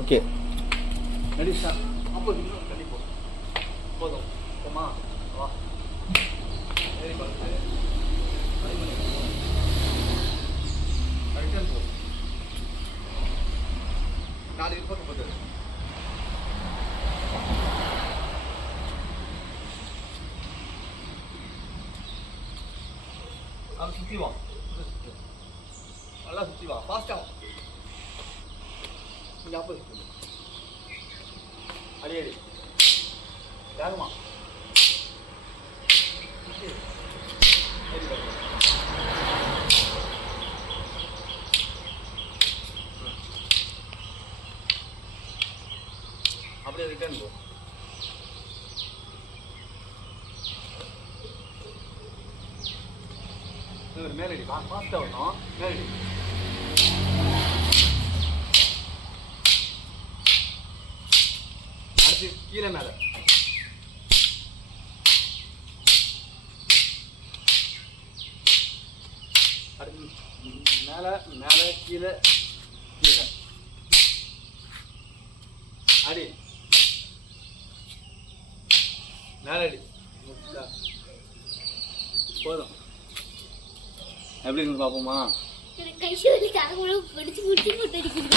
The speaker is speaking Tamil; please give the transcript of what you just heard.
Okay ready sir. அப்போ இன்னும் தள்ளி போ. போதும் போமா வா. ரெடி பண்ணு. ரெடி பண்ணு. ரிட்டர்ன் போ. நாலு பக்கம் போடு. अब சுத்தி வா. நல்லா சுத்தி வா. ஃபாஸ்டா வா. இங்க அப்போ அடி அடி. வேகமா. அப்படியே ரிட்டர்ன் போ. மேலடி ஃபாஸ்டா வரணும். மேலடி. அடுத்து கீழே மேலே. அடுத்து மேலே மேலே கீழே கீழே. அடி மேலடி. போதும். எப்படி இருக்கு பார்ப்போமா? கை சொல்லி காலை பிடிச்சி முடிச்சு போட்டு அடிக்குது.